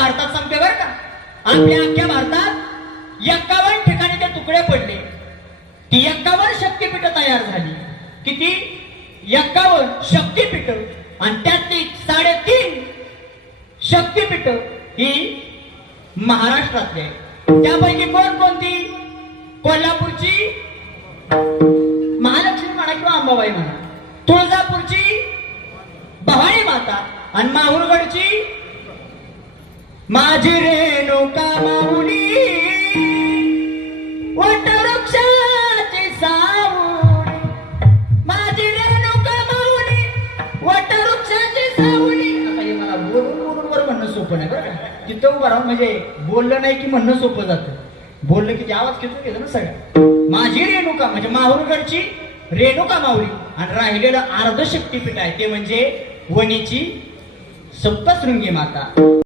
भारतात सांगते बरं का, आपल्या अख्ख्या भारतात 51 ठिकाणी ते तुकडे पडले. ती 51 शक्तिपीठ तयार झाली. किती? 51 शक्तिपीठ. आणि त्यातली 3.5 शक्तिपीठ ही महाराष्ट्रातली आहे. त्यापैकी कोणती? कोल्हापूरची महालक्ष्मी म्हणा किंवा अंबाबाई म्हणा, तुळजापूरची भवानी माता, आणि माहुरगडची माझी रेणुका माऊली, वटवृक्षाची सावली, माझी रेणुका माऊली, वटवृक्षाची सावली. आता हे मला बोलून वर म्हणणं सोपं नाही बरं का. तिथं उभं राहून म्हणजे बोललं नाही की म्हणणं सोपं जातं, बोललं की ते आवाज खेचून घेतो ना सगळं. माझी रेणुका म्हणजे माहुरगडची रेणुका माऊली, आणि राहिलेलं अर्ध शक्तिपीठ आहे ते म्हणजे वणीची सप्तशृंगी माता.